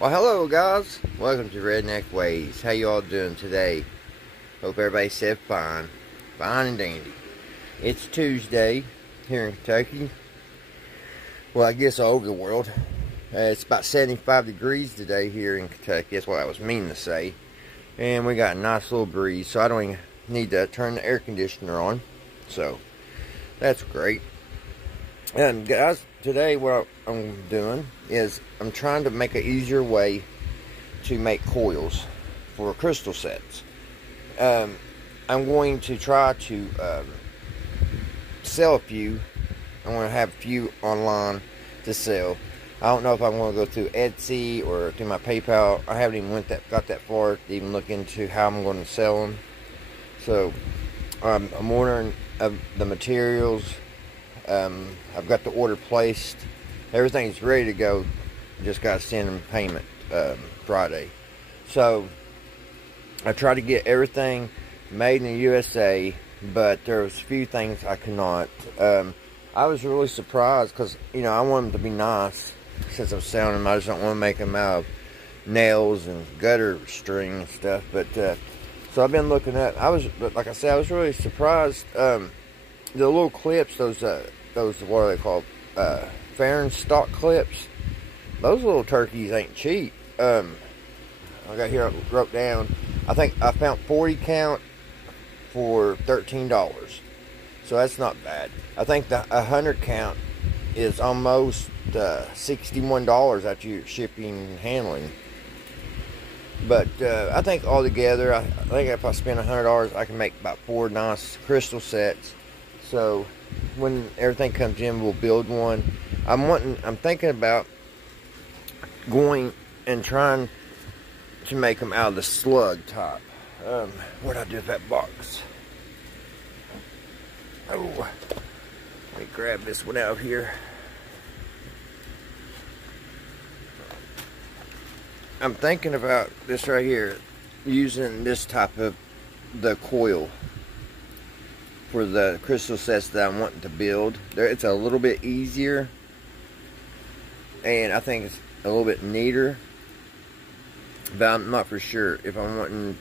Well, hello guys. Welcome to Redneck Ways. How you all doing today? Hope everybody's safe fine. Fine and dandy. It's Tuesday here in Kentucky. Well, I guess all over the world. It's about 75 degrees today here in Kentucky. That's what I was meaning to say. And we got a nice little breeze, so I don't even need to turn the air conditioner on. So, that's great. And guys, today what I'm doing is I'm trying to make an easier way to make coils for crystal sets. I'm going to try to sell a few. I'm going to have a few online to sell. I don't know if I'm going to go through Etsy or through my PayPal. I haven't even got that far to even look into how I'm going to sell them. So I'm ordering the materials. I've got the order placed. Everything's ready to go. Just got to send them payment Friday. So I tried to get everything made in the USA, but there was a few things I could not. I was really surprised because, you know, I want them to be nice since I'm selling them. I just don't want to make them out of nails and gutter string and stuff. But so I've been looking at. But like I said, I was really surprised. The little clips, those what are they called? Farron stock clips. Those little turkeys ain't cheap. I got here, I wrote down. I think I found 40 count for $13. So that's not bad. I think the 100 count is almost $61 after your shipping and handling. But I think altogether, I think if I spend $100, I can make about 4 nice crystal sets. So when everything comes in, we'll build one. I'm thinking about going and trying to make them out of the slug type. What'd I do with that box? Oh, let me grab this one out here. I'm thinking about this right here, using this type of the coil for the crystal sets that I'm wanting to build. It's a little bit easier, and I think it's a little bit neater, but I'm not for sure if I'm wanting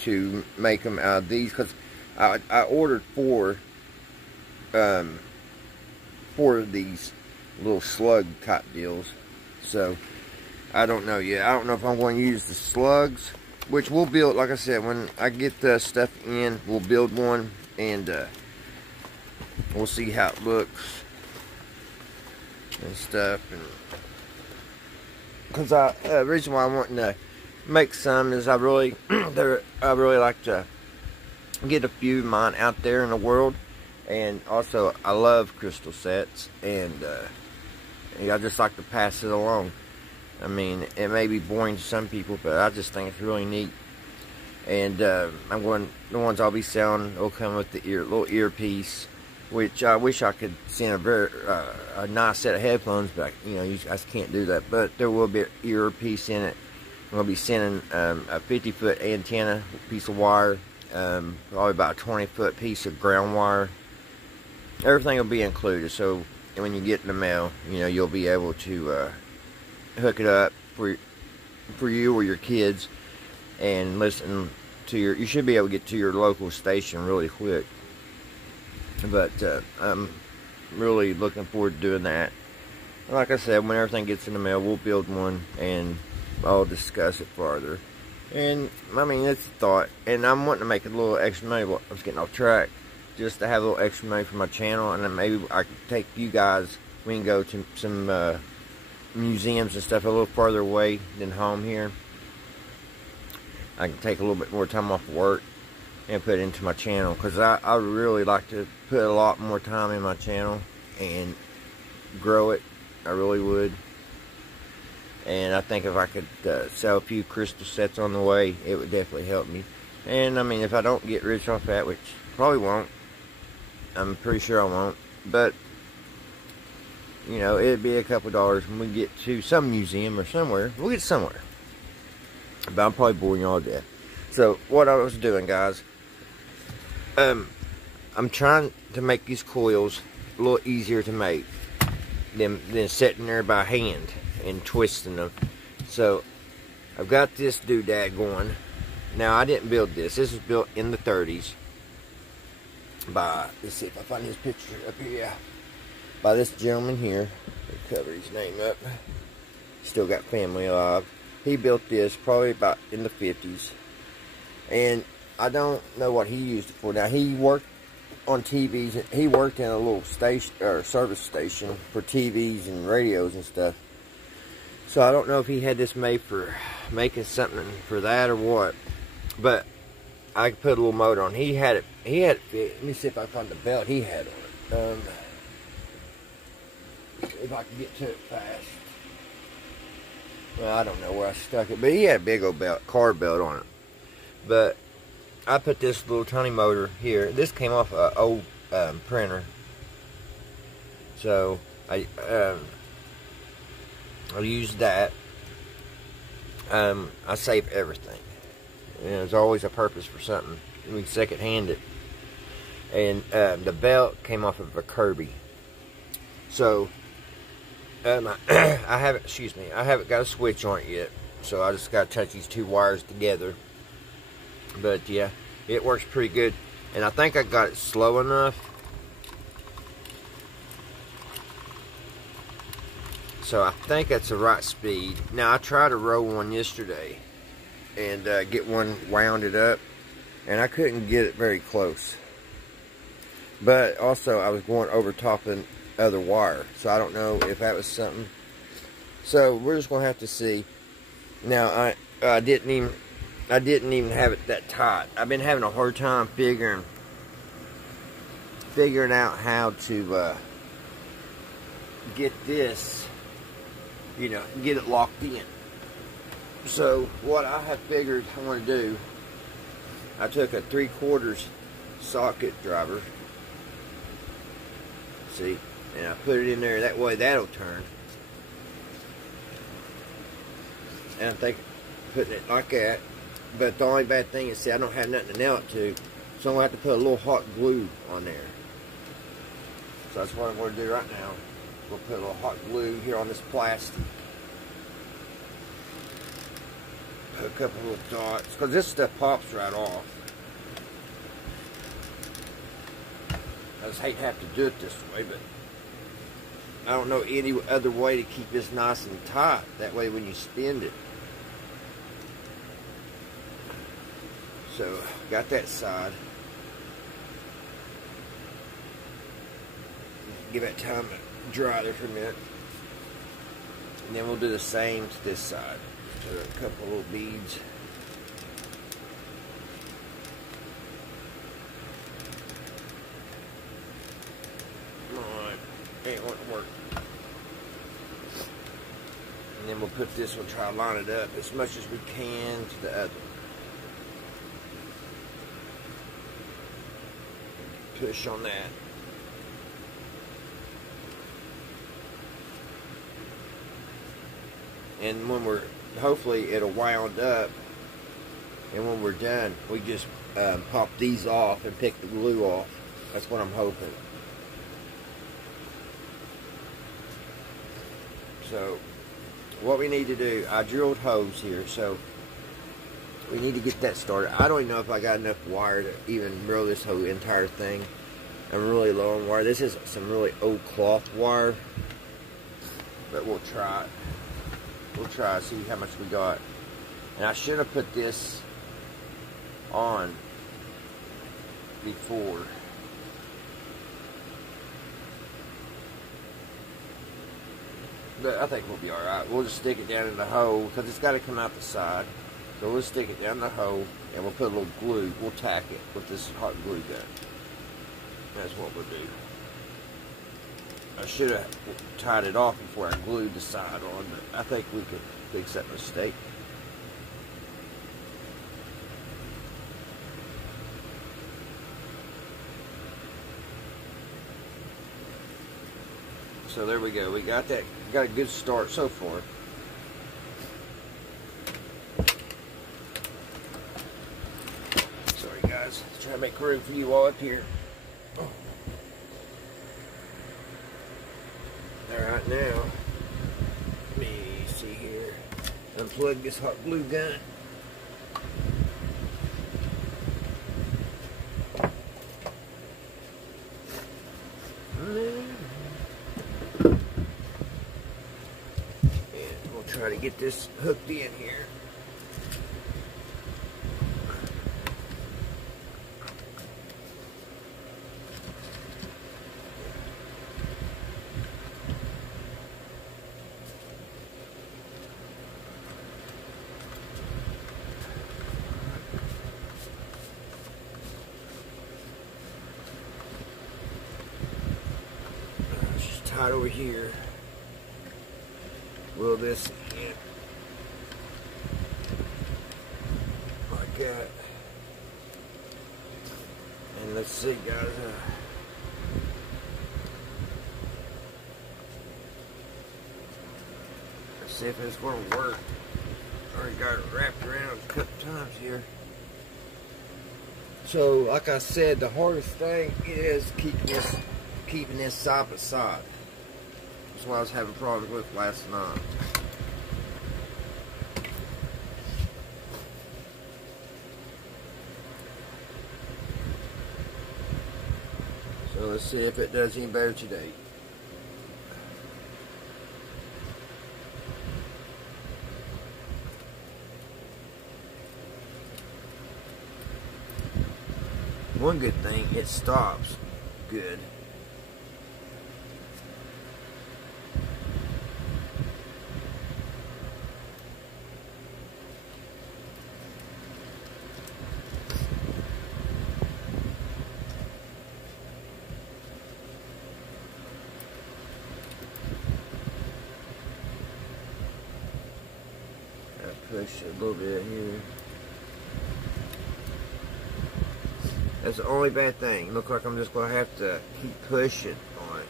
to make them out of these, because I ordered four of these little slug type deals. So I don't know yet. I don't know if I'm going to use the slugs, which we'll build. Like I said, when I get the stuff in, we'll build one, and we'll see how it looks and stuff. And because the reason why I'm wanting to make some is I really like to get a few of mine out there in the world. And also, I love crystal sets, and I just like to pass it along. I mean, it may be boring to some people, but I just think it's really neat. And the ones I'll be selling will come with the little earpiece, which I wish I could send a nice set of headphones, but you know, I just can't do that. But there will be an earpiece in it. I'm gonna be sending a 50-foot antenna piece of wire, probably about a 20-foot piece of ground wire. Everything will be included, so when you get in the mail, you know, you'll be able to hook it up for you or your kids and listen to you should be able to get to your local station really quick. But I'm really looking forward to doing that. Like I said, when everything gets in the mail, we'll build one and I'll discuss it further. And I mean, it's a thought, and I'm wanting to make a little extra money. I was getting off track, just to have a little extra money for my channel, and then maybe I could take you guys. We can go to some museums and stuff a little farther away than home here. I can take a little bit more time off work and put it into my channel, because I really like to put a lot more time in my channel and grow it. I really would. And I think if I could sell a few crystal sets on the way, it would definitely help me. And I mean, if I don't get rich off that, which probably won't, I'm pretty sure I won't, but you know, it'd be a couple dollars when we get to some museum or somewhere. We'll get somewhere. But I'm probably boring y'all to death. So what I was doing, guys, I'm trying to make these coils a little easier to make than sitting there by hand and twisting them. So I've got this doodad going. Now, I didn't build this. This was built in the 30s by, let's see if I find his picture up here, yeah. By this gentleman here. I'll cover his name up. Still got family alive. He built this probably about in the 50s. And I don't know what he used it for. Now, he worked on TVs. He worked in a little station, or service station for TVs and radios and stuff. So I don't know if he had this made for making something for that or what. But I could put a little motor on. He had it. Let me see if I find the belt he had on it. If I can get to it fast. Well, I don't know where I stuck it, but he had a big old belt, car belt on it. But I put this little tiny motor here. This came off an old printer, so I used that. I save everything. There's always a purpose for something. We can second hand it. And the belt came off of a Kirby. So I haven't got a switch on it yet. So I just got to touch these two wires together. But yeah, it works pretty good. And I think I got it slow enough. So I think that's the right speed. Now I tried to roll one yesterday and get one wounded up, and I couldn't get it very close. But also I was going over top of the other wire, so I don't know if that was something. So we're just gonna have to see. Now I didn't even have it that tight. I've been having a hard time figuring out how to get this, you know, get it locked in. So what I have figured I want to do, I took a 3/4 socket driver, see, and I put it in there. That way that'll turn. And I think putting it like that. But the only bad thing is, see, I don't have nothing to nail it to, so I'm going to have to put a little hot glue on there. So that's what I'm going to do right now. We'll put a little hot glue here on this plastic. Put a couple little dots, because this stuff pops right off. I just hate to have to do it this way, but I don't know any other way to keep this nice and tight. That way when you spin it. So, got that side. Give that time to dry there for a minute. And then we'll do the same to this side. Put a couple little beads. Alright, ain't want to work. And then we'll put this, we'll try to line it up as much as we can to the other. Push on that. And when we're, hopefully it'll wound up, and when we're done, we just pop these off and pick the glue off. That's what I'm hoping. So what we need to do, I drilled holes here, so we need to get that started. I don't even know if I got enough wire to even roll this whole entire thing. I'm really low on wire. This is some really old cloth wire, but we'll try it. We'll try to see how much we got. And I should have put this on before. But I think we'll be alright. We'll just stick it down in the hole, because it's got to come out the side. So we'll stick it down the hole, and we'll put a little glue. We'll tack it with this hot glue gun. That's what we'll do. I should have tied it off before I glued the side on, but I think we could fix that mistake. So there we go. We got that. Got a good start so far. Sorry guys, trying to make room for you all up here. Alright, now, let me see here. unplug this hot glue gun. And we'll try to get this hooked in here. Tight over here. Will this in like that? And let's see, guys. Let's see if it's going to work. Already got it wrapped around a couple times here. So, like I said, the hardest thing is keeping this side by side. That's what I was having problems with last night. So let's see if it does any better today. One good thing, it stops good. Push a little bit here. That's the only bad thing. Look like I'm just gonna have to keep pushing on it.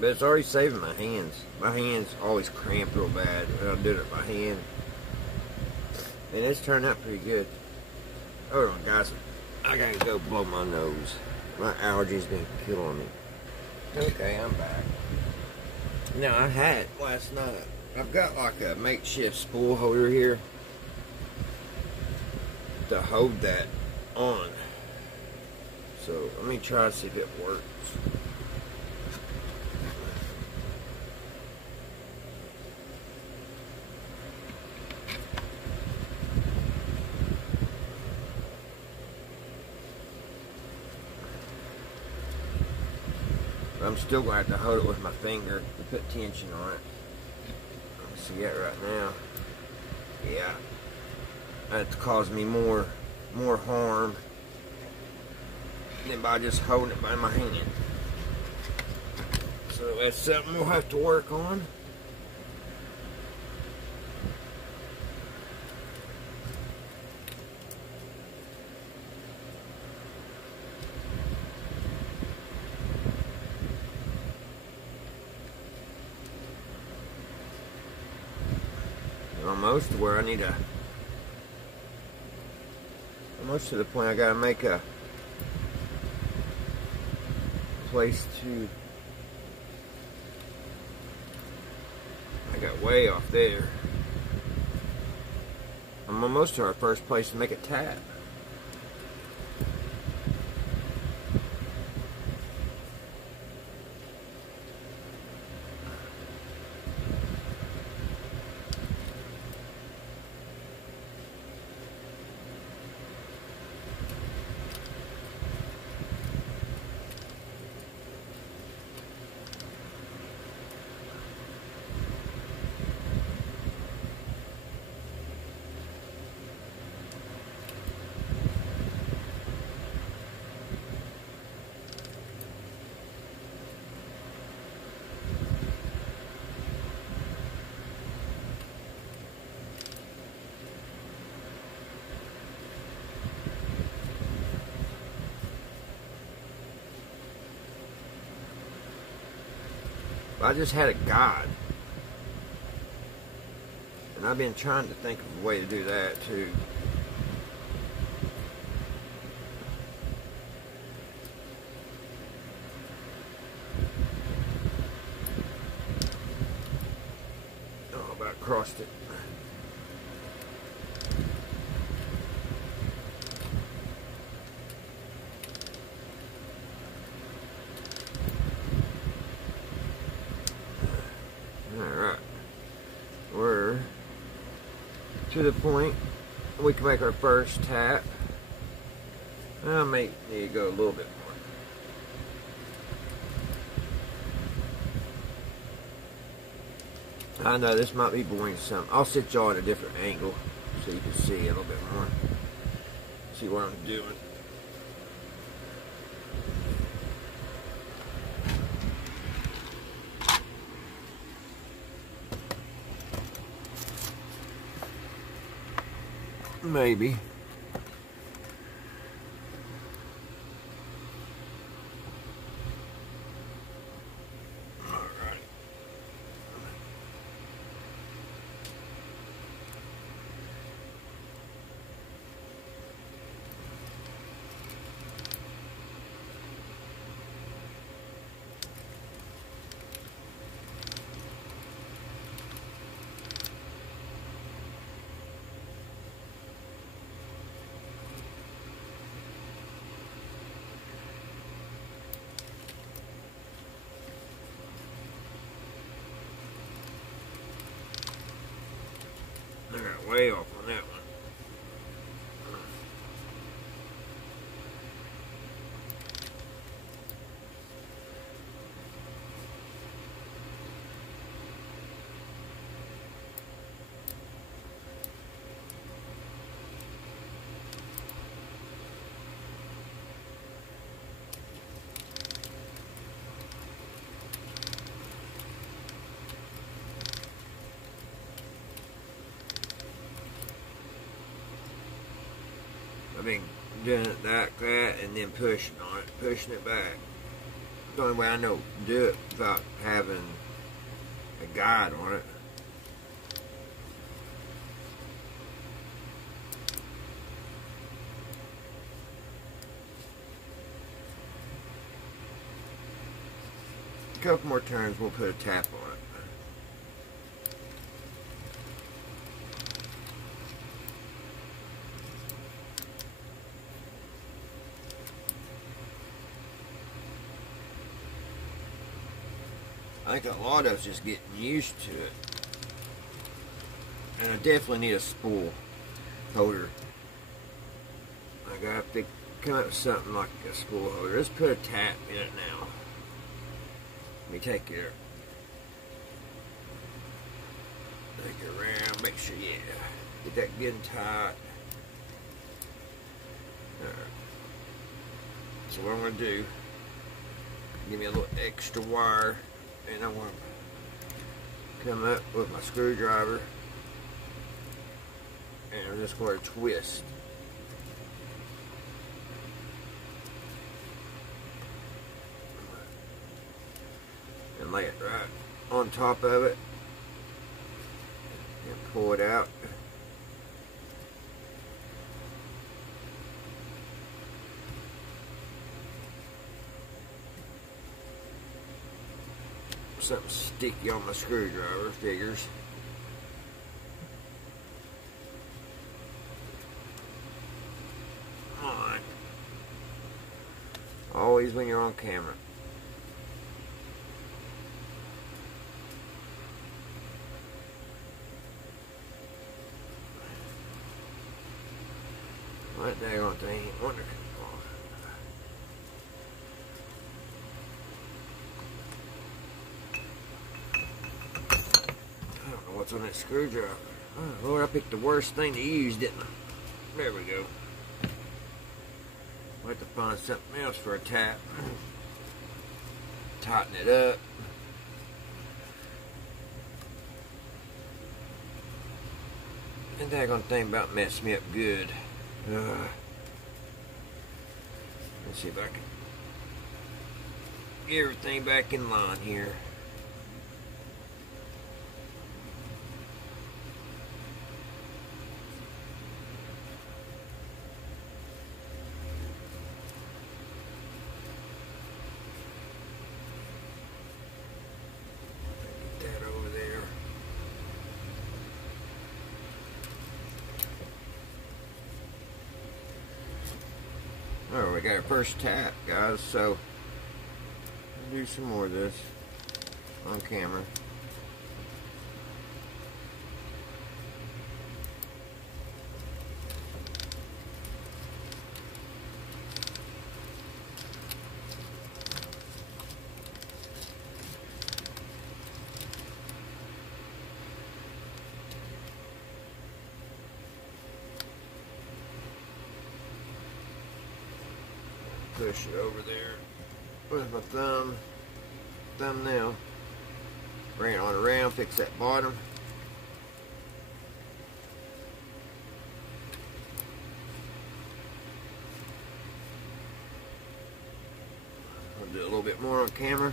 But it's already saving my hands. My hands always cramp real bad when I'm doing it by hand. And it's turned out pretty good. Hold on, guys. I gotta go blow my nose. My allergies been killing me. Okay, I'm back. Now, I had last night. I've got like a makeshift spool holder here to hold that on. So, let me try to see if it works. I'm still going to have to hold it with my finger to put tension on it. Let's see that right now. Yeah. That's caused me more harm than by just holding it by my hand. So that's something we'll have to work on. Almost to where I need to, almost to the point I gotta make a place to, I got way off there. I'm almost to our first place to make a tap. But I just had a guide. And I've been trying to think of a way to do that too. Oh, about crossed it. Alright. We're to the point we can make our first tap. I may need to go a little bit more. I know this might be boring some. I'll sit y'all at a different angle so you can see a little bit more. See what I'm doing. Maybe. I got way off on that one. I've been doing it like that and then pushing on it, pushing it back. The only way I know to do it without having a guide on it. A couple more turns, we'll put a tap on it. I think a lot of us just getting used to it. And I definitely need a spool holder. I gotta come up with something like a spool holder. Let's put a tap in it now. Let me take it around, make sure, yeah, get that good and tight. Alright. So what I'm gonna do, give me a little extra wire. And I'm going to come up with my screwdriver and I'm just going to twist. And lay it right on top of it and pull it out. Something sticky on my screwdriver, figures. On. Always when you're on camera. What the daggone thing? Wonder. What's on that screwdriver? Oh Lord, I picked the worst thing to use, didn't I? There we go. I'll have to find something else for a tap. Tighten it up. And that daggone thing about messed me up good. Let's see if I can get everything back in line here. We got our first tap, guys, so I'll do some more of this on camera. Push it over there with my thumbnail. Bring it on around, fix that bottom. I'll do a little bit more on camera.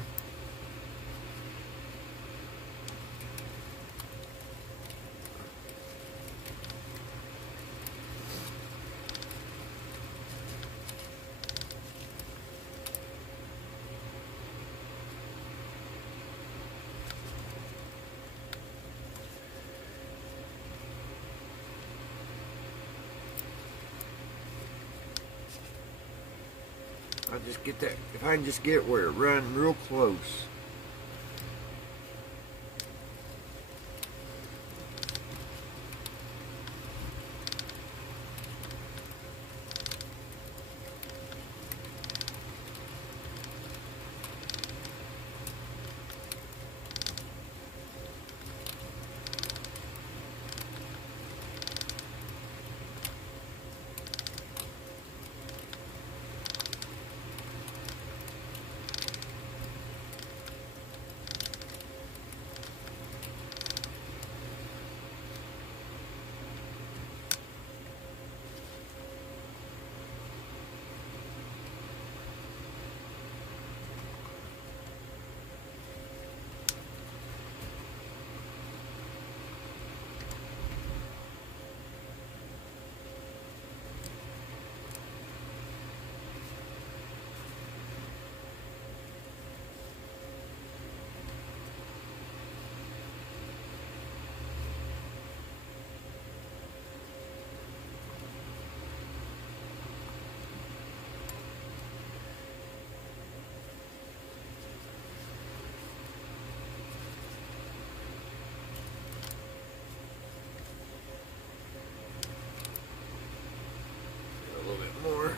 I'll just get that, if I can just get where it runs real close. More.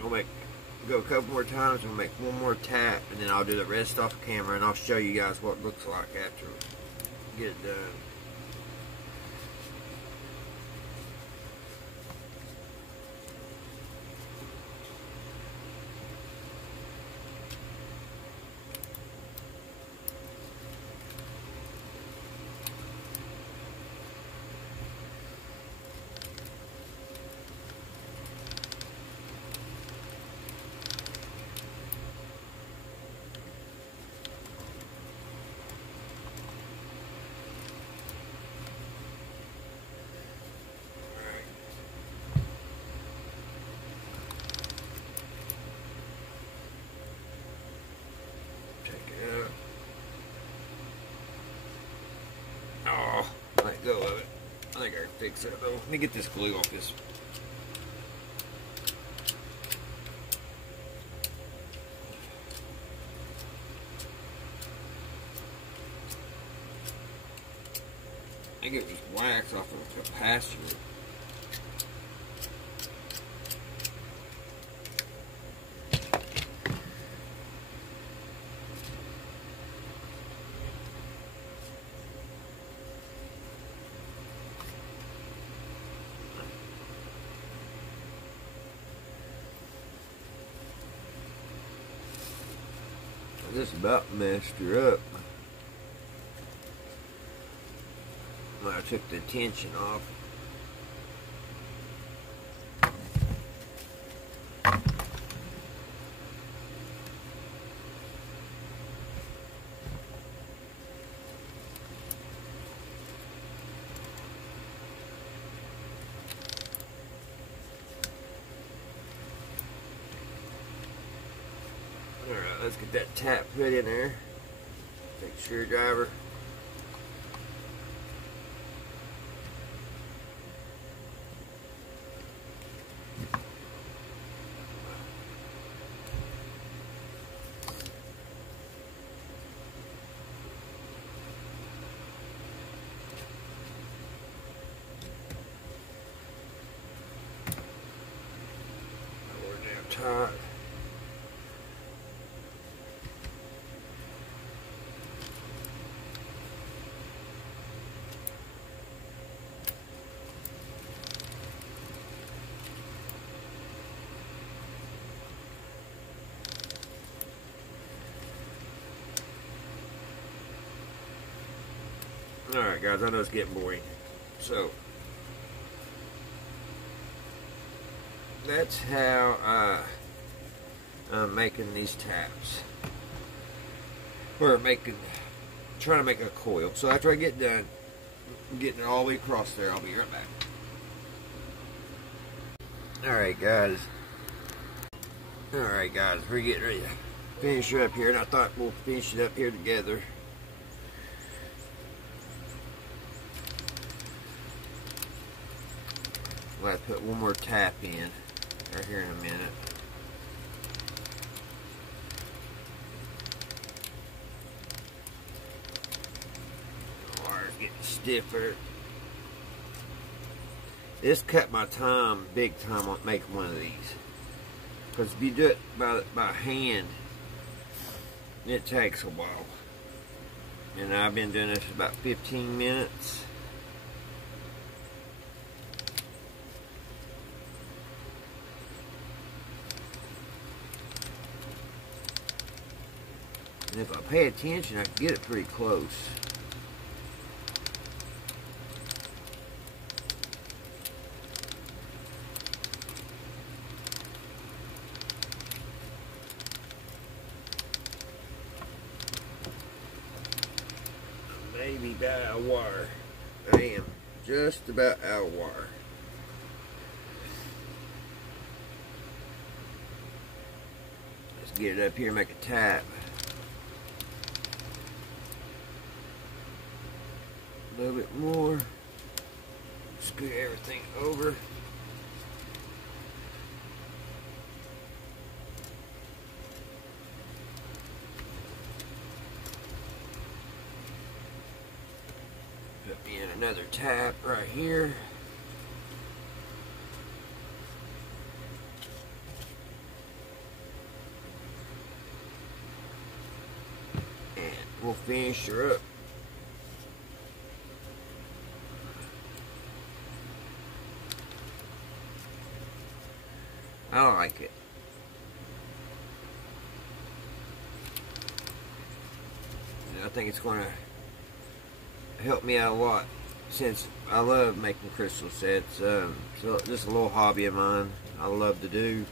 I'll go a couple more times and make one more tap, and then I'll do the rest off camera, and I'll show you guys what it looks like after we get it done. Let go of it. I think I can fix it though. Let me get this glue off this. I think it was wax off of the capacitor. I just about messed her up when I took the tension off. Alright, let's get that tap put in there. Take a screwdriver. Tight. Alright guys, I know it's getting boring. So that's how I'm making these taps. We're trying to make a coil. So after I get done getting it all the way across there, I'll be right back. Alright guys, we're getting ready to finish it up here, and I thought we'll finish it up here together. I'll have to put one more tap in right here in a minute. The wire's getting stiffer. This cut my time big time on making one of these. Because if you do it by hand, it takes a while. And I've been doing this for about 15 minutes. And if I pay attention, I can get it pretty close. Maybe about out of wire. I am just about out of wire. Let's get it up here and make a tap. A little bit more. Scoot everything over. Put me in another tap right here. And we'll finish her up. I like it. And I think it's going to help me out a lot, since I love making crystal sets. So this is a little hobby of mine I love to do.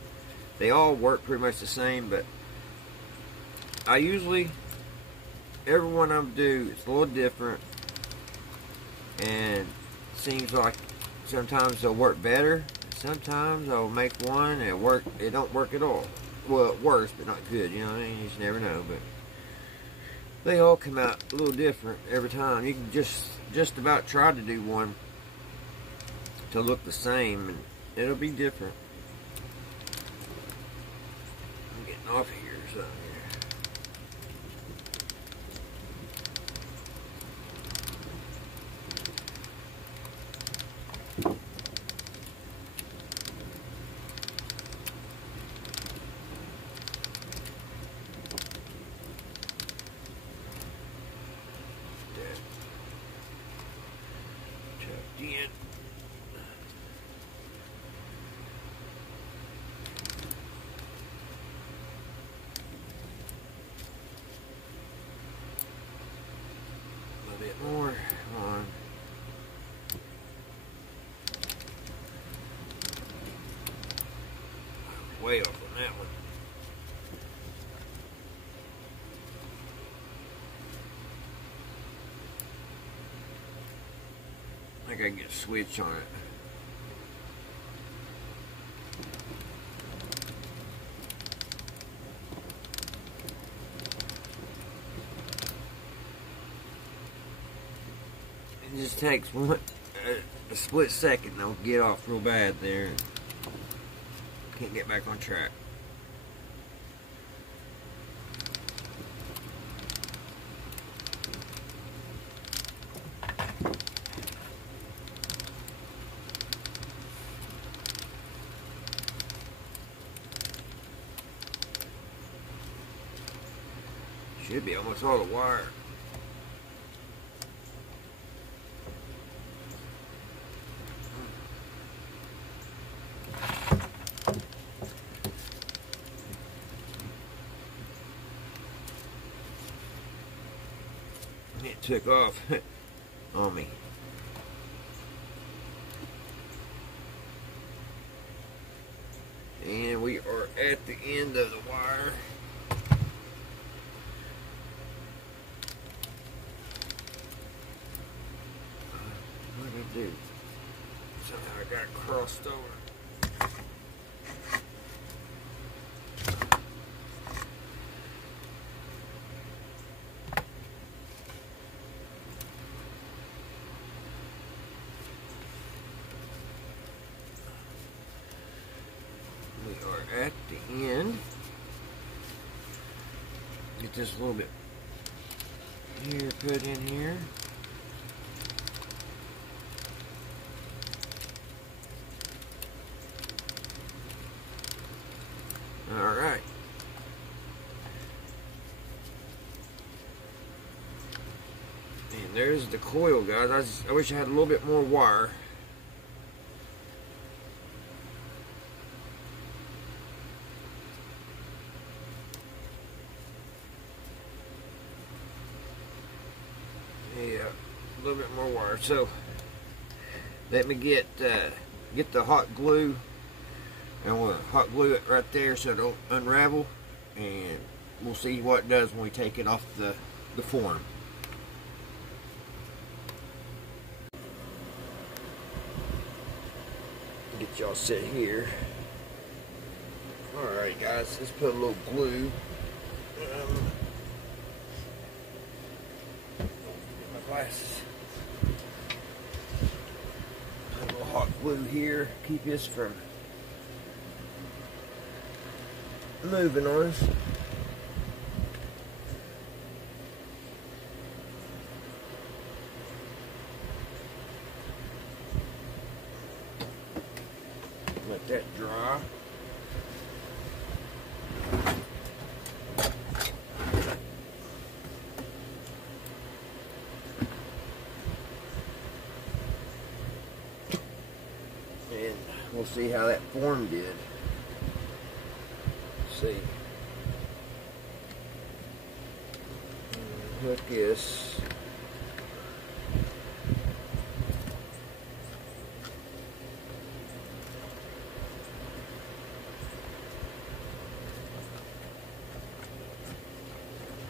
They all work pretty much the same, but I usually, every one of them do, it's a little different, and it seems like sometimes they'll work better. Sometimes I'll make one and it don't work at all. Well, it works, but not good, you know what I mean? You just never know, but they all come out a little different every time. You can just about try to do one to look the same, and it'll be different. I'm getting off of here or something here. In. A little bit more. Come on. Way off on that one. I think I can get a switch on it. It just takes a split second and I'll get off real bad there. Can't get back on track. Should be almost all the wire. It took off on me. And we are at the end of the wire. What did I do? Somehow I got it crossed over. We are at the end. Get this a little bit here, put in here. All right. And there's the coil, guys. I wish I had a little bit more wire. Yeah, a little bit more wire. So let me get the hot glue, and we'll hot glue it right there so it don't unravel, and we'll see what it does when we take it off the form. Get y'all set here. Alright guys, let's put a little glue. Glasses. A little hot glue here, keep this from moving on us. Let that dry. And we'll see how that form did. Let's see. Hook this.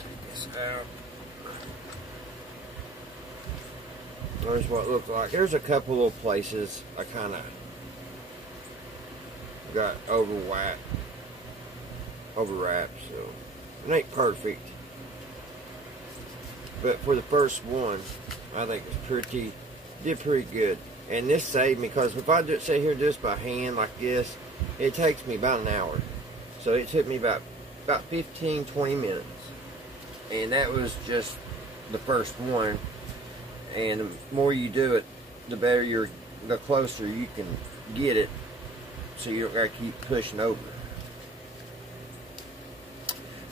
Take this out. There's what it looked like. There's a couple little places I kind of got overwrapped, so it ain't perfect, but for the first one I think it did pretty good. And this saved me, because if I just sit here just by hand like this, it takes me about an hour. So it took me about 15-20 minutes, and that was just the first one. And the more you do it, the better the closer you can get it, so you don't gotta keep pushing over.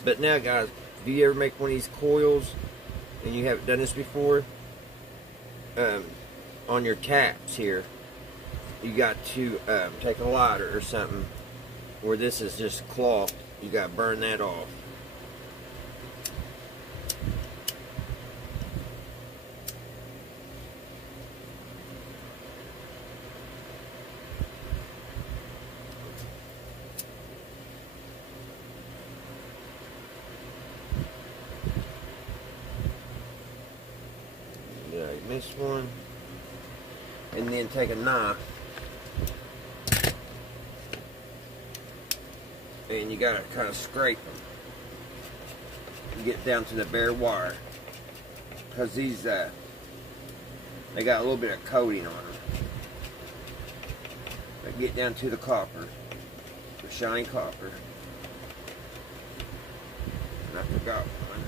But now guys, if you ever make one of these coils and you haven't done this before, on your taps here, you got to take a lighter or something, where this is just cloth, you gotta burn that off. This one, and then take a knife, and you gotta kind of scrape them and get down to the bare wire, because these They got a little bit of coating on them. But get down to the copper, the shiny copper. And I forgot one.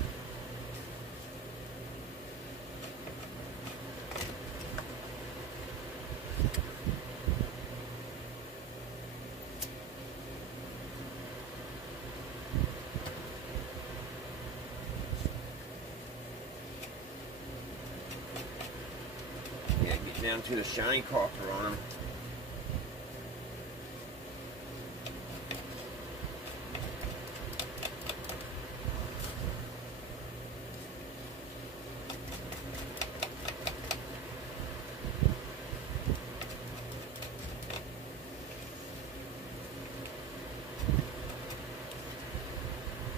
Yeah, get down to the shiny copper on them.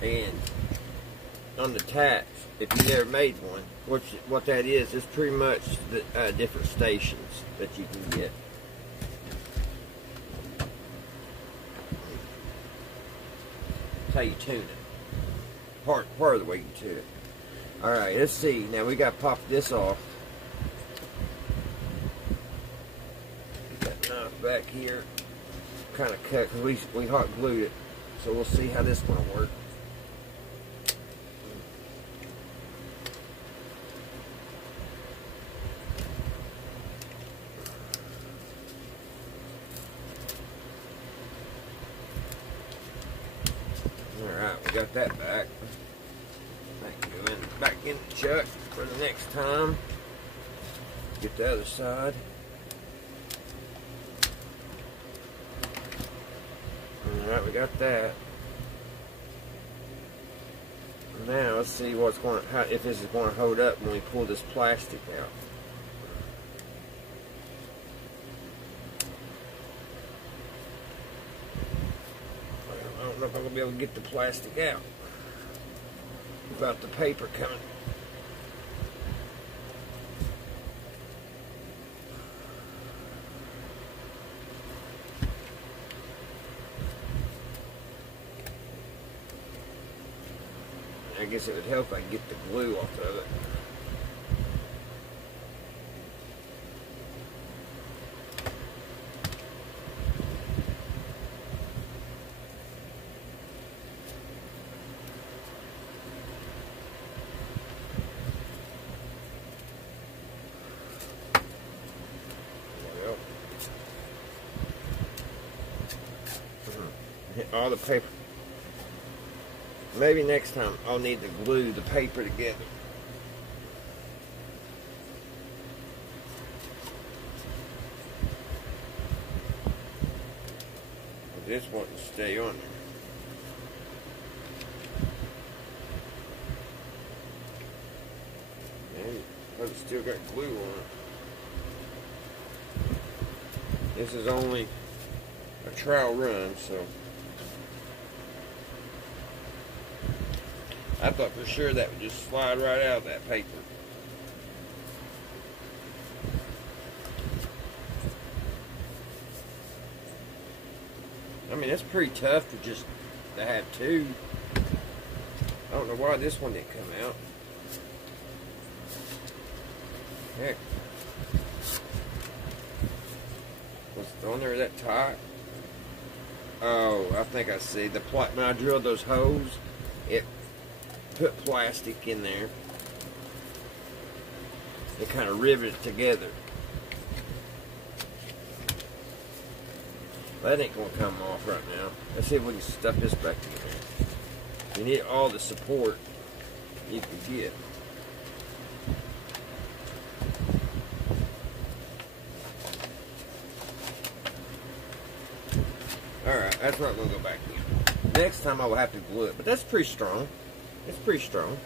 And on the tacks, if you've never made one, what that is pretty much the different stations that you can get. That's how you tune it. Part of the way you tune it. Alright, let's see. Now we got to pop this off. Get that knife back here. Kind of cut because we hot glued it. So we'll see how this one will work. Alright, we got that back. Back in the chuck for the next time. Get the other side. Alright, we got that. Now let's see if this is going to hold up when we pull this plastic out. I don't know if I'm going to be able to get the plastic out without the paper coming. I guess it would help if I get the glue off of it. Hit all the paper. Maybe next time I'll need to glue the paper together. But this won't stay on there. And it's still got glue on it. This is only a trial run, so I thought for sure that would just slide right out of that paper. I mean, that's pretty tough to have two. I don't know why this one didn't come out. Heck. Was it on there that tight? Oh, I think I see. When I drilled those holes, it put plastic in there. It kind of riveted it together. That ain't going to come off right now. Let's see if we can stuff this back in there. You need all the support you can get. Alright, that's not going to go back in. Next time I will have to glue it. But that's pretty strong. It's pretty strong.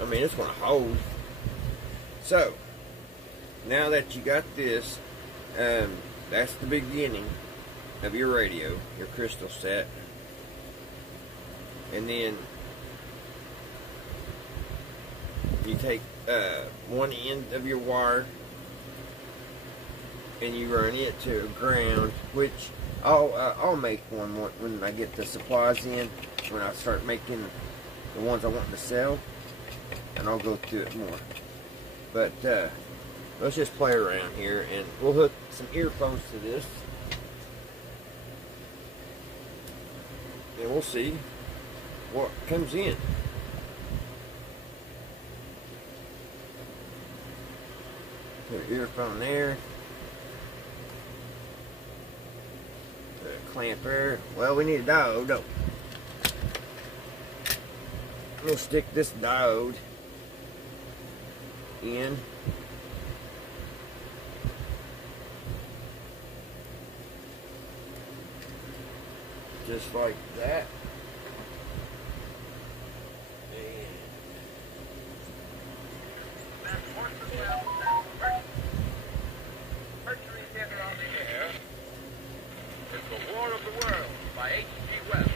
I mean, it's going to hold. So, now that you got this, that's the beginning of your radio, your crystal set. And then you take one end of your wire and you run it to ground, which I'll make one when I get the supplies in, when I start making the ones I want to sell, and I'll go through it more. But let's just play around here, and we'll hook some earphones to this, and we'll see what comes in. Put an earphone there. Put a clamp there. Well, we need a diode, don't we? We'll stick this diode in. Just like that. Mercury Theater on the Air is The War of the Worlds by H.G. Wells.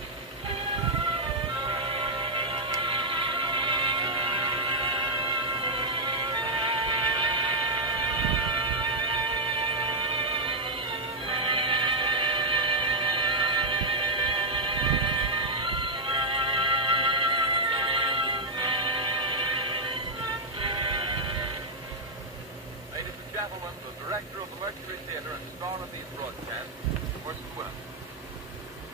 Gentlemen, the director of the Mercury Theater and star of these broadcasts, Orson Welles.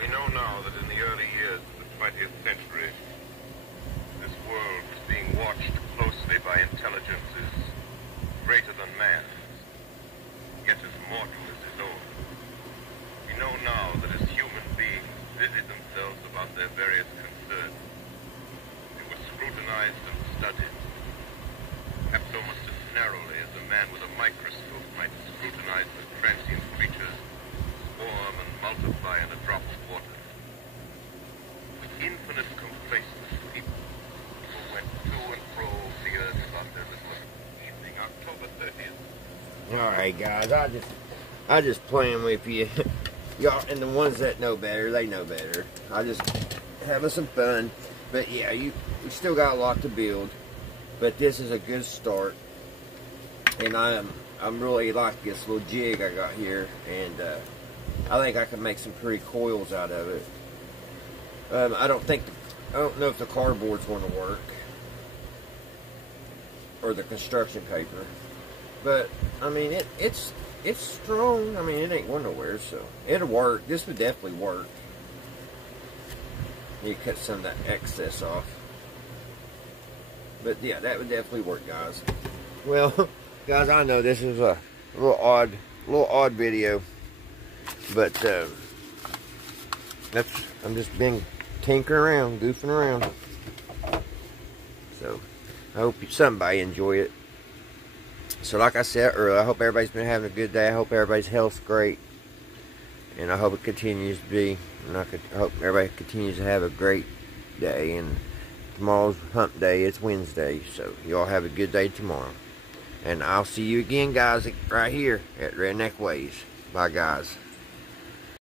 We know now that in the early years of the 20th century, this world was being watched closely by intelligences greater than man's, yet as mortal as his own. We know now that as human beings busied themselves about their various concerns, they were scrutinized and studied, perhaps almost as narrowly as a man with a microscope might scrutinize the transient creatures swarm and multiply in a drop of water. With infinite complacency, people went to and fro the earth about their little evening, October 30th. Alright guys, I just playing with you. Y'all, and the ones that know better, they know better. I just having some fun. But yeah, we still got a lot to build. But this is a good start. And I'm really like this little jig I got here, and I think I can make some pretty coils out of it. I don't know if the cardboard's going to work, or the construction paper, but I mean it's strong. I mean, it ain't going nowhere, so it'll work. This would definitely work. You cut some of that excess off, but yeah, that would definitely work, guys. Well. Guys, I know this is a little odd video, but I'm just been tinkering around, goofing around. So I hope somebody enjoy it. So like I said earlier, I hope everybody's been having a good day. I hope everybody's health's great, and I hope it continues to be. And I hope everybody continues to have a great day. And tomorrow's hump day. It's Wednesday, so you all have a good day tomorrow. And I'll see you again, guys, right here at Redneck Ways. Bye, guys.